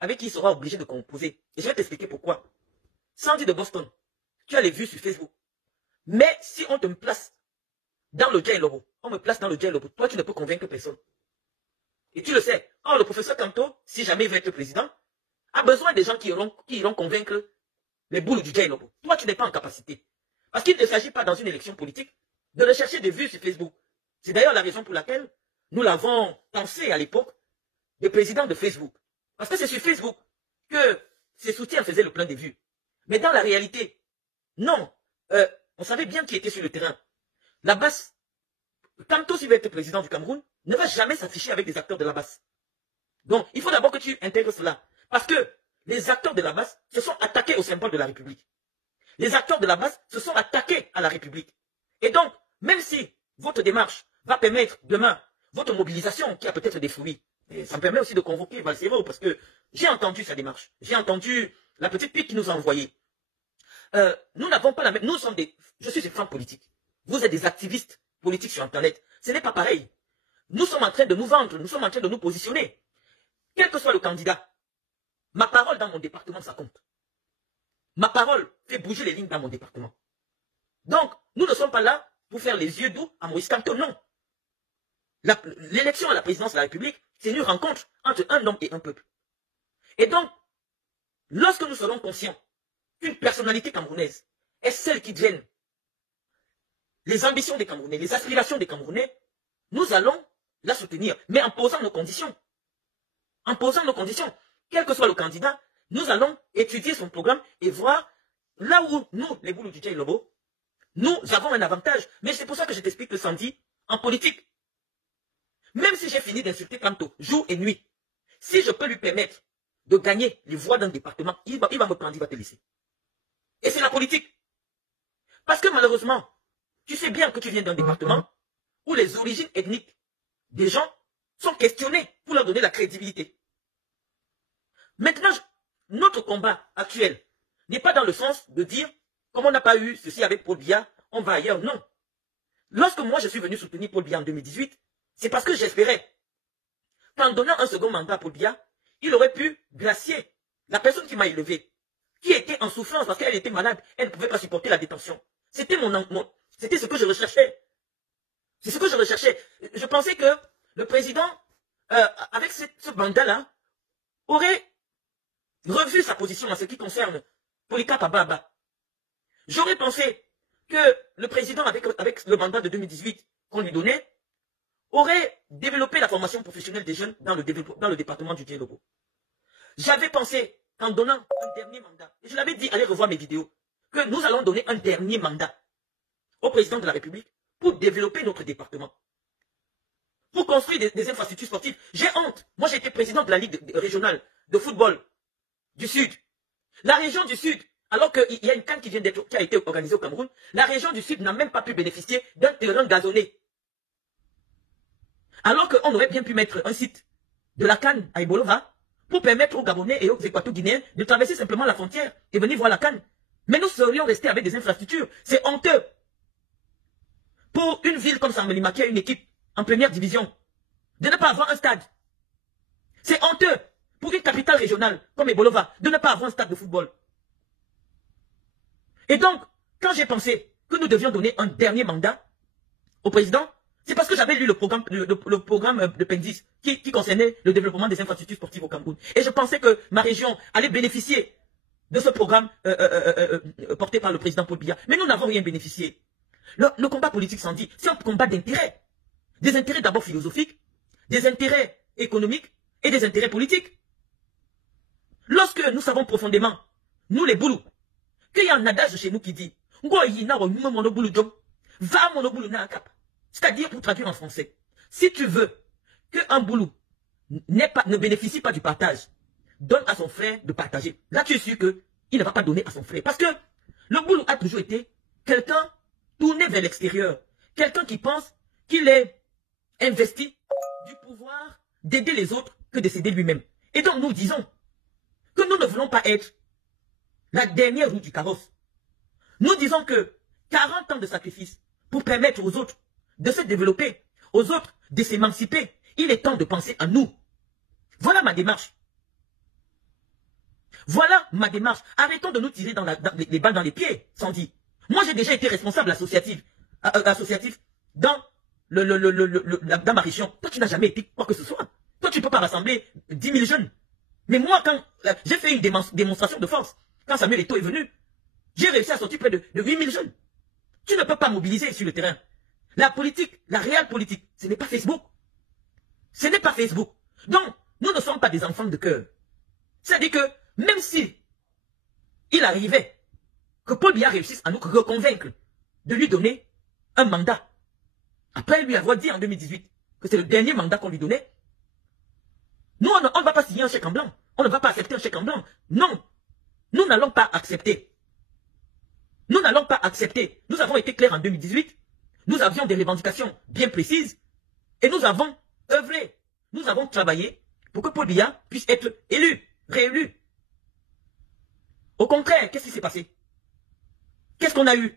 avec qui il sera obligé de composer. Et je vais t'expliquer pourquoi. Sandy de Boston, tu as les vues sur Facebook. Mais si on te place dans le Jay Lobo, on me place dans le Jay Lobo, toi tu ne peux convaincre personne. Et tu le sais. Or, le professeur Kanto, si jamais il veut être président, a besoin des gens qui iront convaincre les boules du Jay Lobo. Toi, tu n'es pas en capacité. Parce qu'il ne s'agit pas dans une élection politique de rechercher des vues sur Facebook. C'est d'ailleurs la raison pour laquelle nous l'avons pensé à l'époque de président de Facebook. Parce que c'est sur Facebook que ses soutiens faisaient le plein des vues. Mais dans la réalité, non. On savait bien qui était sur le terrain. La base, Kanto, s'il veut être président du Cameroun, ne va jamais s'afficher avec des acteurs de la base. Donc, il faut d'abord que tu intègres cela. Parce que les acteurs de la base se sont attaqués au symbole de la République. Les acteurs de la base se sont attaqués à la République. Et donc, même si votre démarche va permettre demain votre mobilisation, qui a peut-être des fruits, et ça me permet aussi de convoquer Valsero, parce que j'ai entendu sa démarche. J'ai entendu la petite pique qu'il nous a envoyée. Nous n'avons pas la même... Nous sommes des... Je suis une femme politique. Vous êtes des activistes politiques sur Internet. Ce n'est pas pareil. Nous sommes en train de nous vendre, nous sommes en train de nous positionner. Quel que soit le candidat, ma parole dans mon département, ça compte. Ma parole fait bouger les lignes dans mon département. Donc, nous ne sommes pas là pour faire les yeux doux à Moïse Kanto, non. L'élection à la présidence de la République, c'est une rencontre entre un homme et un peuple. Et donc, lorsque nous serons conscients qu'une personnalité camerounaise est celle qui gêne les ambitions des Camerounais, les aspirations des Camerounais, nous allons la soutenir, mais en posant nos conditions. En posant nos conditions, quel que soit le candidat, nous allons étudier son programme et voir là où nous, les boules du Jay Lobo, nous avons un avantage. Mais c'est pour ça que je t'explique le samedi en politique. Même si j'ai fini d'insulter Kanto jour et nuit, si je peux lui permettre de gagner les voix d'un département, il va me prendre, il va te laisser. Et c'est la politique. Parce que malheureusement, tu sais bien que tu viens d'un département où les origines ethniques des gens sont questionnées pour leur donner la crédibilité. Maintenant, notre combat actuel n'est pas dans le sens de dire, comme on n'a pas eu ceci avec Paul Biya, on va ailleurs. Non. Lorsque moi je suis venu soutenir Paul Biya en 2018, c'est parce que j'espérais qu'en donnant un second mandat à Paul Biya, il aurait pu gracier la personne qui m'a élevé, qui était en souffrance parce qu'elle était malade, elle ne pouvait pas supporter la détention. C'était c'était ce que je recherchais. C'est ce que je recherchais. Je pensais que le président, avec ce mandat-là, aurait revu sa position en ce qui concerne Polycarpe Ababa. J'aurais pensé que le président, avec le mandat de 2018 qu'on lui donnait, aurait développé la formation professionnelle des jeunes dans le département du Jay Lobo. J'avais pensé qu'en donnant un dernier mandat, et je l'avais dit, allez revoir mes vidéos, que nous allons donner un dernier mandat au président de la République pour développer notre département. Pour construire des infrastructures sportives. J'ai honte. Moi, j'ai été président de la Ligue régionale de football du Sud. La région du Sud, alors qu'il y a une CAN qui a été organisée au Cameroun, la région du Sud n'a même pas pu bénéficier d'un terrain gazonné. Alors qu'on aurait bien pu mettre un site de la CAN à Ibolova pour permettre aux Gabonais et aux Équato-Guinéens de traverser simplement la frontière et venir voir la CAN. Mais nous serions restés avec des infrastructures. C'est honteux. Pour une ville comme Saint-Melima qui a une équipe en première division, de ne pas avoir un stade. C'est honteux pour une capitale régionale comme Ibolova de ne pas avoir un stade de football. Et donc, quand j'ai pensé que nous devions donner un dernier mandat au président, c'est parce que j'avais lu le programme de Pendis qui concernait le développement des infrastructures sportives au Cameroun. Et je pensais que ma région allait bénéficier de ce programme porté par le président Paul Biya. Mais nous n'avons rien bénéficié. Le combat politique s'en dit, c'est un combat d'intérêts. Des intérêts d'abord philosophiques, des intérêts économiques et des intérêts politiques. Lorsque nous savons profondément, nous les boulous, qu'il y a un adage chez nous qui dit, c'est-à-dire pour traduire en français, si tu veux qu'un boulou ne bénéficie pas du partage, donne à son frère de partager. Là, tu es sûr qu'il ne va pas donner à son frère. Parce que le boulou a toujours été quelqu'un tourné vers l'extérieur. Quelqu'un qui pense qu'il est investi du pouvoir d'aider les autres que de s'aider lui-même. Et donc nous disons que nous ne voulons pas être la dernière roue du carrosse. Nous disons que 40 ans de sacrifice pour permettre aux autres de se développer, aux autres de s'émanciper, il est temps de penser à nous. Voilà ma démarche. Voilà ma démarche. Arrêtons de nous tirer dans les balles dans les pieds, Sandy. Moi, j'ai déjà été responsable associatif dans, dans ma région. Toi, tu n'as jamais été quoi que ce soit. Toi, tu ne peux pas rassembler 10 000 jeunes. Mais moi, quand j'ai fait une démonstration de force, quand Samuel Eto'o est venu, j'ai réussi à sortir près de 8 000 jeunes. Tu ne peux pas mobiliser sur le terrain. La politique, la réelle politique, ce n'est pas Facebook. Ce n'est pas Facebook. Donc, nous ne sommes pas des enfants de cœur. C'est-à-dire que, même si il arrivait que Paul Biya réussisse à nous reconvaincre de lui donner un mandat, après lui avoir dit en 2018 que c'est le dernier mandat qu'on lui donnait, nous, on ne va pas signer un chèque en blanc. On ne va pas accepter un chèque en blanc. Non. Nous n'allons pas accepter. Nous n'allons pas accepter. Nous avons été clairs en 2018. Nous avions des revendications bien précises. Et nous avons œuvré. Nous avons travaillé pour que Paul Biya puisse être élu, réélu. Au contraire, qu'est-ce qui s'est passé? Qu'est-ce qu'on a eu?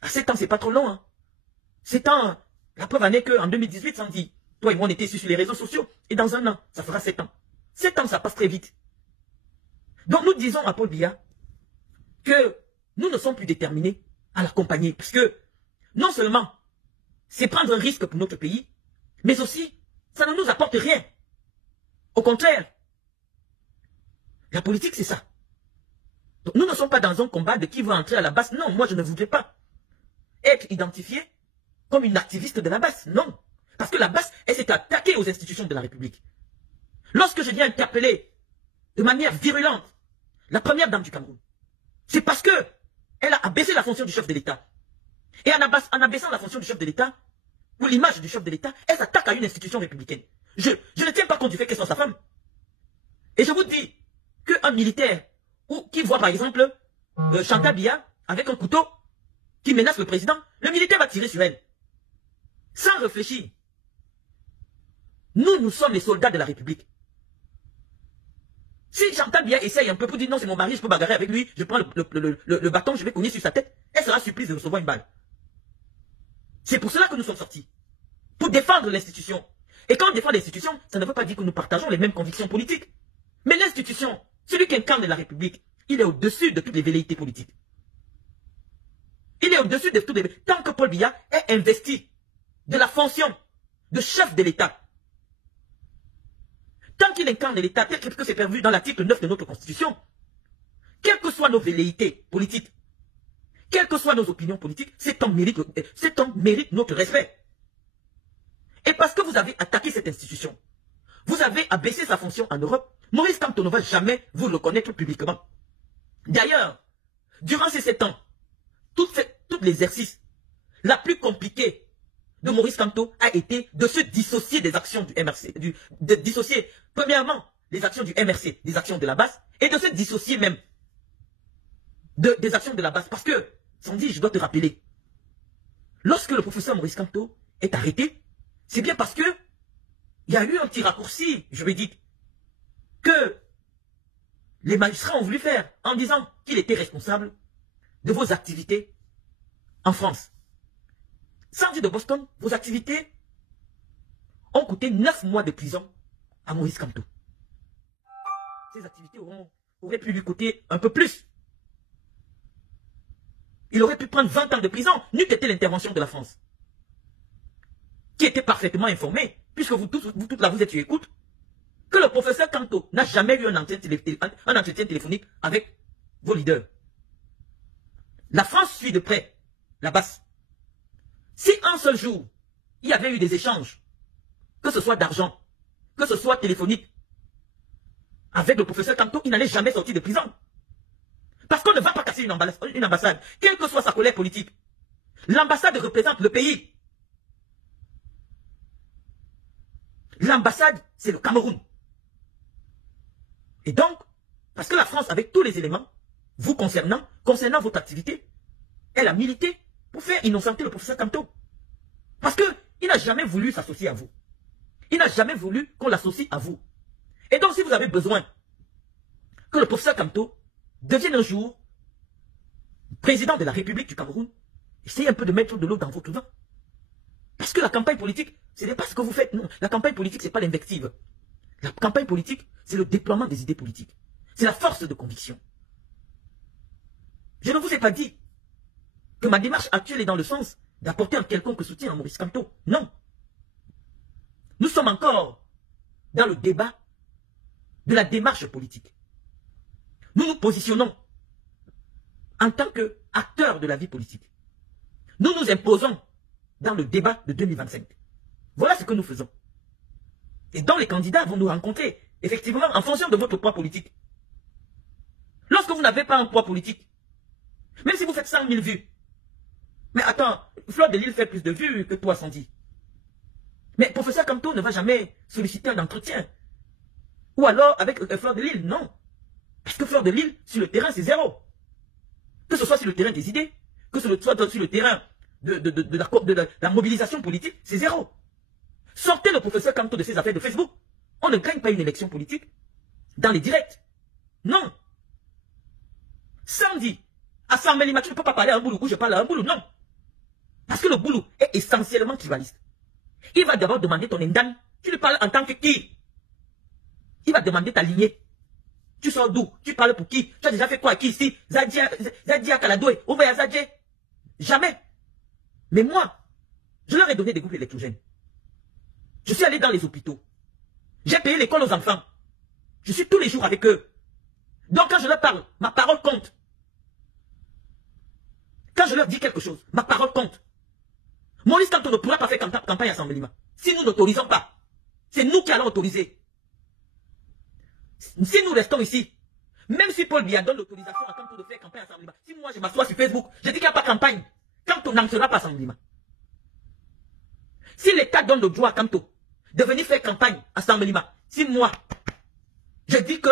À 7 ans, c'est pas trop long. Hein. 7 ans, la preuve en est qu'en 2018, ça me dit, toi et moi, on était sur les réseaux sociaux. Et dans un an, ça fera 7 ans. 7 ans, ça passe très vite. Donc, nous disons à Paul Biya que nous ne sommes plus déterminés à l'accompagner. Parce que, non seulement, c'est prendre un risque pour notre pays, mais aussi, ça ne nous apporte rien. Au contraire, la politique, c'est ça. Donc, nous ne sommes pas dans un combat de qui veut entrer à la base. Non, moi, je ne voudrais pas être identifié comme une activiste de la base. Non. Parce que la base, elle s'est attaquée aux institutions de la République. Lorsque je viens interpeller de manière virulente la première dame du Cameroun, c'est parce que elle a abaissé la fonction du chef de l'État. Et en abaissant la fonction du chef de l'État, ou l'image du chef de l'État, elle s'attaque à une institution républicaine. Je ne tiens pas compte du fait qu'elle soit sa femme. Et je vous dis qu'un militaire ou qui voit par exemple Chantal Biya avec un couteau qui menace le président, le militaire va tirer sur elle. Sans réfléchir. Nous sommes les soldats de la République. Si Chantal Biya essaye un peu pour dire non, c'est mon mari, je peux bagarrer avec lui, je prends le bâton, je vais cogner sur sa tête, elle sera surprise de recevoir une balle. C'est pour cela que nous sommes sortis. Pour défendre l'institution. Et quand on défend l'institution, ça ne veut pas dire que nous partageons les mêmes convictions politiques. Mais l'institution, celui qui incarne la République, il est au-dessus de toutes les velléités politiques. Il est au-dessus de toutes les... Tant que Paul Biya est investi de la fonction de chef de l'État, tant qu'il incarne l'État tel que c'est prévu dans l'article 9 de notre Constitution, quelles que soient nos velléités politiques, quelles que soient nos opinions politiques, cet homme mérite notre respect. Et parce que vous avez attaqué cette institution, vous avez abaissé sa fonction en Europe, Maurice Kamto ne va jamais vous reconnaître publiquement. D'ailleurs, durant ces 7 ans, tout l'exercice la plus compliquée de Maurice Kamto a été de se dissocier des actions du MRC, de dissocier premièrement les actions du MRC des actions de la base, et de se dissocier même des actions de la base. Parce que, Sandy, je dois te rappeler, lorsque le professeur Maurice Kamto est arrêté, c'est bien parce que il y a eu un petit raccourci juridique que les magistrats ont voulu faire en disant qu'il était responsable de vos activités en France. Sandy de Boston, vos activités ont coûté 9 mois de prison à Maurice Kamto. Ces activités auraient pu lui coûter un peu plus. Il aurait pu prendre 20 ans de prison, n'eût été l'intervention de la France, qui était parfaitement informée, puisque vous toutes là, vous êtes sur écoute, que le professeur Kamto n'a jamais eu un entretien téléphonique avec vos leaders. La France suit de près la base. Si un seul jour, il y avait eu des échanges, que ce soit d'argent, que ce soit téléphonique, avec le professeur Kamto, il n'allait jamais sortir de prison. Parce qu'on ne va pas casser une ambassade, quelle que soit sa colère politique. L'ambassade représente le pays. L'ambassade, c'est le Cameroun. Et donc, parce que la France, avec tous les éléments, vous concernant votre activité, elle a milité pour faire innocenter le professeur Kamto. Parce qu'il n'a jamais voulu s'associer à vous. Il n'a jamais voulu qu'on l'associe à vous. Et donc, si vous avez besoin que le professeur Kamto devienne un jour président de la République du Cameroun, essayez un peu de mettre de l'eau dans votre vin. Parce que la campagne politique, ce n'est pas ce que vous faites, non. La campagne politique, ce n'est pas l'invective. La campagne politique, c'est le déploiement des idées politiques. C'est la force de conviction. Je ne vous ai pas dit que ma démarche actuelle est dans le sens d'apporter un quelconque soutien à Maurice Kamto. Non. Nous sommes encore dans le débat de la démarche politique. Nous nous positionnons en tant qu'acteurs de la vie politique. Nous nous imposons dans le débat de 2025. Voilà ce que nous faisons. Et donc les candidats vont nous rencontrer, effectivement, en fonction de votre poids politique. Lorsque vous n'avez pas un poids politique, même si vous faites 100 000 vues, mais attends, Fleur de Lille fait plus de vues que toi, Sandy. Mais professeur Kamto ne va jamais solliciter un entretien. Ou alors avec Fleur de Lille, non. Parce que Fleur de Lille, sur le terrain, c'est zéro. Que ce soit sur le terrain des idées, que ce soit sur le terrain de la mobilisation politique, c'est zéro. Sortez le professeur Kamto de ses affaires de Facebook. On ne gagne pas une élection politique dans les directs. Non. Samedi, à Saint-Mélima, tu ne peux pas parler à un boulot ou je parle à un boulot, non. Parce que le boulot est essentiellement tribaliste. Il va d'abord demander ton indane. Tu lui parles en tant que qui? Il va demander ta lignée. Tu sors d'où? Tu parles pour qui? Tu as déjà fait quoi qui ici? Zadia Kaladoué, Ouvert Zadje. Jamais. Mais moi, je leur ai donné des groupes électrogènes. Je suis allé dans les hôpitaux. J'ai payé l'école aux enfants. Je suis tous les jours avec eux. Donc quand je leur parle, ma parole compte. Quand je leur dis quelque chose, ma parole compte. Maurice Kamto ne pourra pas faire campagne à Saint-Mélima. Si nous n'autorisons pas, c'est nous qui allons autoriser. Si nous restons ici, même si Paul Biya donne l'autorisation à Kamto de faire campagne à Saint-Mélima, si moi je m'assois sur Facebook, je dis qu'il n'y a pas campagne, Kamto n'entrera pas à Saint-Mélima. Si l'État donne le droit à Kamto de venir faire campagne à Saint-Mélima, si moi, je dis que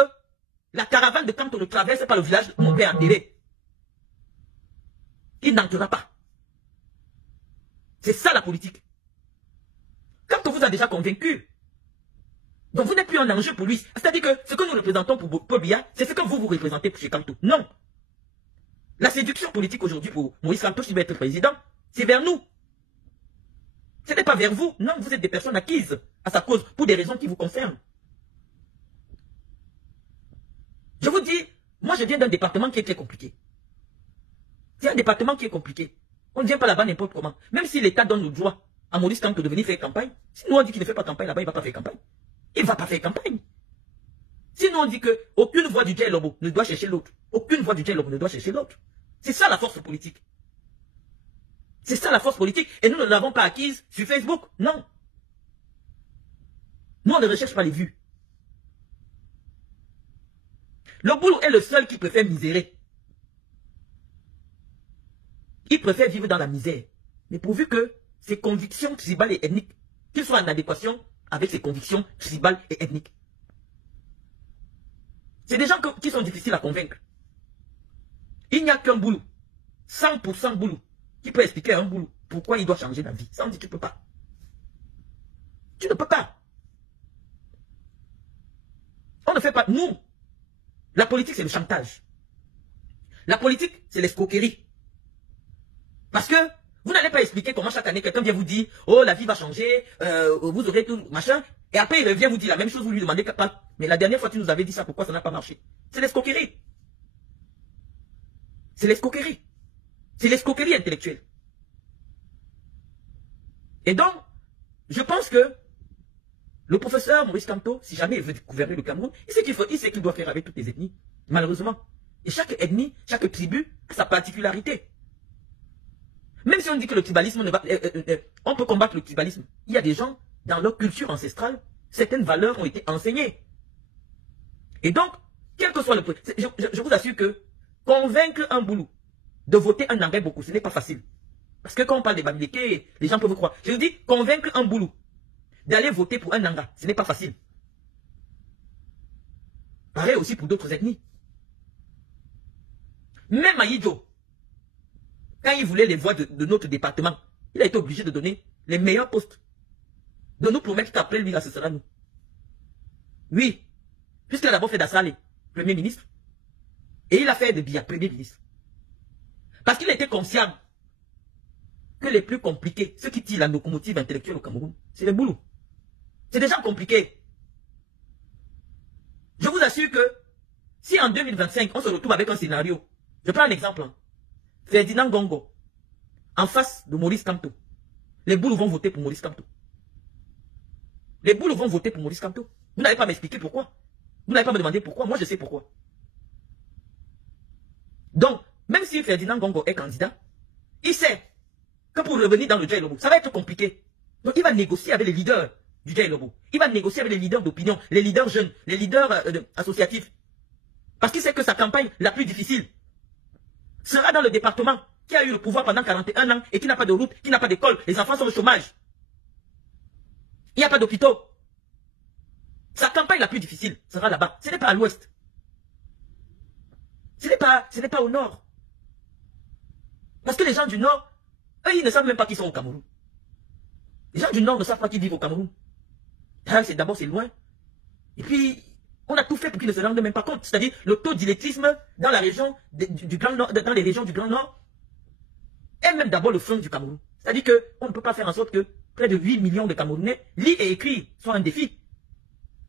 la caravane de Kamto ne traverse pas le village où mon père est enterré, il n'entrera pas. C'est ça la politique. Kamto vous a déjà convaincu. Donc vous n'êtes plus un enjeu pour lui. C'est-à-dire que ce que nous représentons pour Paul Biya, c'est ce que vous représentez chez Kamto. Non. La séduction politique aujourd'hui pour Maurice Kamto, s'il va être président, c'est vers nous. Ce n'est pas vers vous. Non, vous êtes des personnes acquises à sa cause pour des raisons qui vous concernent. Je vous dis, moi je viens d'un département qui est très compliqué. C'est un département qui est compliqué. On ne vient pas là-bas n'importe comment. Même si l'État donne le droit à Maurice Kamto de venir faire campagne, si nous on dit qu'il ne fait pas campagne là-bas, il ne va pas faire campagne. Il ne va pas faire campagne. Si nous on dit qu'aucune voix du Djei Lobo ne doit chercher l'autre, aucune voix du Djei Lobo ne doit chercher l'autre. C'est ça la force politique. C'est ça la force politique. Et nous ne l'avons pas acquise sur Facebook. Non. Nous on ne recherche pas les vues. Le boulot est le seul qui préfère misérer. Il préfère vivre dans la misère. Mais pourvu que ses convictions tribales et ethniques, qu'il soit en adéquation avec ses convictions tribales et ethniques. C'est des gens qui sont difficiles à convaincre. Il n'y a qu'un boulot, 100% boulot, qui peut expliquer à un boulot pourquoi il doit changer d'avis. Ça on dit tu ne peux pas. Tu ne peux pas. On ne fait pas. Nous, la politique c'est le chantage. La politique c'est l'escroquerie. Parce que vous n'allez pas expliquer comment chaque année quelqu'un vient vous dire « Oh, la vie va changer, vous aurez tout, machin. » Et après, il revient vous dire la même chose, vous lui demandez « Mais la dernière fois, tu nous avais dit ça, pourquoi ça n'a pas marché ?» C'est l'escroquerie. C'est l'escroquerie. C'est l'escroquerie intellectuelle. Et donc, je pense que le professeur Maurice Kamto, si jamais il veut gouverner le Cameroun, il sait qu'il doit faire avec toutes les ethnies, malheureusement. Et chaque ethnie, chaque tribu a sa particularité. Même si on dit que le tribalisme ne va... on peut combattre le tribalisme. Il y a des gens, dans leur culture ancestrale, certaines valeurs ont été enseignées. Et donc, quel que soit le... Je vous assure que convaincre un boulot de voter un engrais beaucoup, ce n'est pas facile. Parce que quand on parle des Bamileke, les gens peuvent croire. Je vous dis, convaincre un boulot d'aller voter pour un Nanga, ce n'est pas facile. Pareil aussi pour d'autres ethnies. Même Aïdjo, quand il voulait les voix de notre département, il a été obligé de donner les meilleurs postes. De nous promettre qu'après lui, là, ce sera nous. Oui. Puisqu'il a d'abord fait d'Assale, Premier ministre. Et il a fait de Biya, Premier ministre. Parce qu'il était conscient que les plus compliqués, ceux qui tirent la locomotive intellectuelle au Cameroun, c'est les boulous. C'est des gens compliqués. Je vous assure que Si en 2025, on se retrouve avec un scénario, je prends un exemple, hein. Ferdinand Gongo, en face de Maurice Kamto, les boules vont voter pour Maurice Kamto. Les boules vont voter pour Maurice Kamto. Vous n'avez pas à m'expliquer pourquoi. Vous n'avez pas à me demander pourquoi. Moi, je sais pourquoi. Donc, même si Ferdinand Gongo est candidat, il sait que pour revenir dans le Djai Lobo, ça va être compliqué. Donc, il va négocier avec les leaders du Djai Lobo. Il va négocier avec les leaders d'opinion, les leaders jeunes, les leaders associatifs. Parce qu'il sait que sa campagne la plus difficile sera dans le département qui a eu le pouvoir pendant 41 ans et qui n'a pas de route, qui n'a pas d'école. Les enfants sont au chômage. Il n'y a pas d'hôpitaux. Sa campagne la plus difficile sera là-bas. Ce n'est pas à l'ouest. Ce n'est pas au nord. Parce que les gens du nord, eux, ils ne savent même pas qu'ils sont au Cameroun. Les gens du nord ne savent pas qu'ils vivent au Cameroun. D'abord, c'est loin. Et puis, on a tout fait pour qu'ils ne se rendent même pas compte. C'est-à-dire, le taux d'illettrisme dans la région du Grand Nord, dans les régions du Grand Nord, est même d'abord le flanc du Cameroun. C'est-à-dire qu'on ne peut pas faire en sorte que près de 8 millions de Camerounais lire et écrire soit un défi.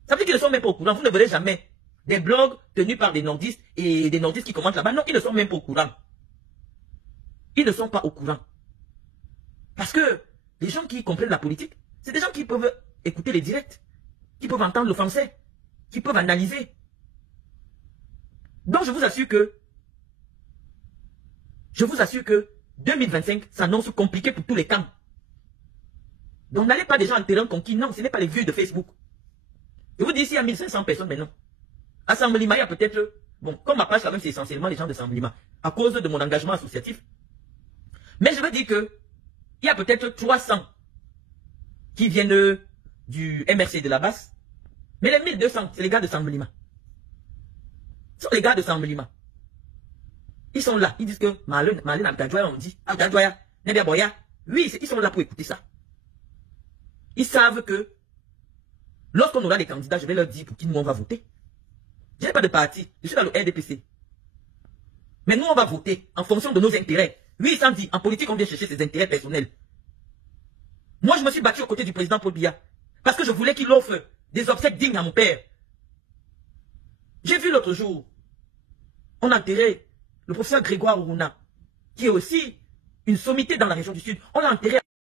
Ça veut dire qu'ils ne sont même pas au courant. Vous ne verrez jamais des blogs tenus par des nordistes et des nordistes qui commentent là-bas. Non, ils ne sont même pas au courant. Ils ne sont pas au courant. Parce que les gens qui comprennent la politique, c'est des gens qui peuvent écouter les directs, qui peuvent entendre le français, qui peuvent analyser. Donc je vous assure que 2025 s'annonce compliqué pour tous les camps. Donc n'allez pas des gens en terrain conquis. Non, ce n'est pas les vues de Facebook. Je vous dis, s'il y a 1500 personnes maintenant, à Samblima, il y a peut-être, bon, comme ma page quand même, c'est essentiellement les gens de Samblima, à cause de mon engagement associatif. Mais je veux dire que il y a peut-être 300 qui viennent du MRC de la Basse. Mais les 1200, c'est les gars de Samblima. Ce sont les gars de Samblima. Ils sont là. Ils disent que Malène Abgadjoya, on dit, Abgadjoya, Nebia Boya. Oui, ils sont là pour écouter ça. Ils savent que lorsqu'on aura les candidats, je vais leur dire pour qui nous on va voter. Je n'ai pas de parti. Je suis dans le RDPC. Mais nous, on va voter en fonction de nos intérêts. Oui, ça me dit, en politique, on vient chercher ses intérêts personnels. Moi, je me suis battu aux côtés du président Paul Biya. Parce que je voulais qu'il offre des obsèques dignes à mon père. J'ai vu l'autre jour, on a enterré le professeur Grégoire Ourouna, qui est aussi une sommité dans la région du Sud. On l'a enterré